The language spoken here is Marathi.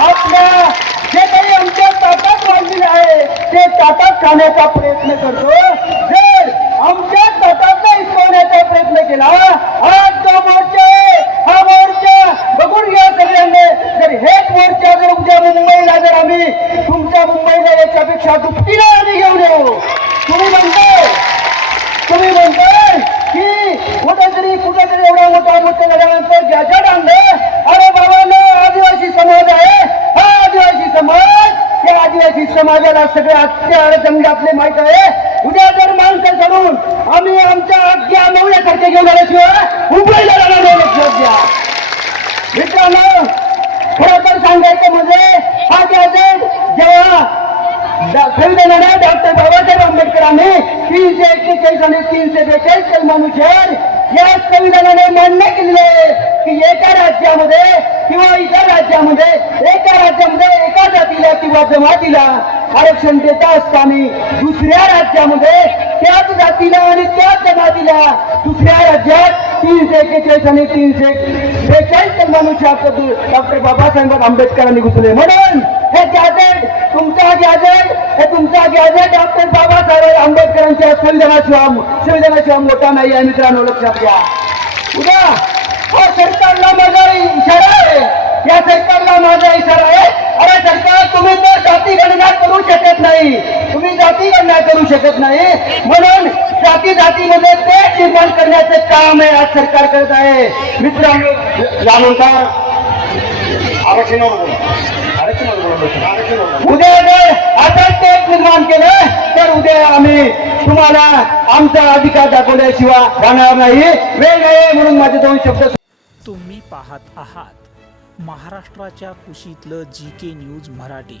आपल्या जे काही आमच्या ताटात वाढलेलं आहे ते ताटात खाण्याचा प्रयत्न करतो. जर आमच्या ताटात हिसकवण्याचा प्रयत्न केला आज तो मोर्चा आहे, हा मोर्चा बघून घ्या सगळ्यांनी. जर हेच मोर्चा जर उद्या मुंबईला जर आम्ही तुमच्या मुंबईला याच्यापेक्षा दुपटीला आम्ही घेऊ समाजाला सगळे आजचे अडचणी आपले माहीत आहे उद्या जर माणसं सोडून आम्ही आमच्या आज्ञा नवऱ्यासारखे घेऊन आल्याशिवाय मुंबईला जाणार नाही लक्षात घ्या मित्रांनो खरं तर सांगायचं म्हणजे हा गॅजेट जेव्हा डा- संविधानाने डॉक्टर बाबासाहेब आंबेडकरांनी तीनशे एक्केचाळीस आणि तीनशे बेचाळीस कलमानुसार या संविधानाने मान्य केले की एका राज्यामध्ये किंवा इतर राज्यामध्ये एका राज्यामध्ये एका जातीला किंवा जमातीला आरक्षण देता असताना दुसऱ्या राज्यामध्ये त्याच जातीला आणि त्याच जमातीला दुसऱ्या राज्यात तीनशे एक्केचाळीस आणि तीनशे बेचाळीस कलमानुसार डॉक्टर बाबासाहेब आंबेडकरांनी घुसले. म्हणून हे गॅझेट तुमचा गॅझेट हे तुमचा गॅझेट डॉक्टर बाबासाहेब आंबेडकरांच्या संविधानाशिवाय संविधानाशिवाय मोठा नाही आहे मित्रांनो लक्षात घ्या. उद्या हा सरकारला माझा इशारा आहे. या सरकारला माझा इशारा आहे अरे सरकार तुम्ही तर जाती गणना करू शकत नाही. तुम्ही जाती गणना करू शकत नाही. म्हणून जाती जातीमध्ये ते निर्माण करण्याचे काम आहे आज सरकार करत आहे. मित्रांनो यानंतर आरक्षणावर. उद्या जर आता तेच निर्माण केलं तर उद्या आम्ही तुम्हाला आमचा अधिकार दाखवल्याशिवाय राहणार नाही. वेळ आहे म्हणून माझे दोन शब्द तुम्ही पाहत आहात महाराष्ट्राच्या कुशीतलं जी के न्यूज मराठी.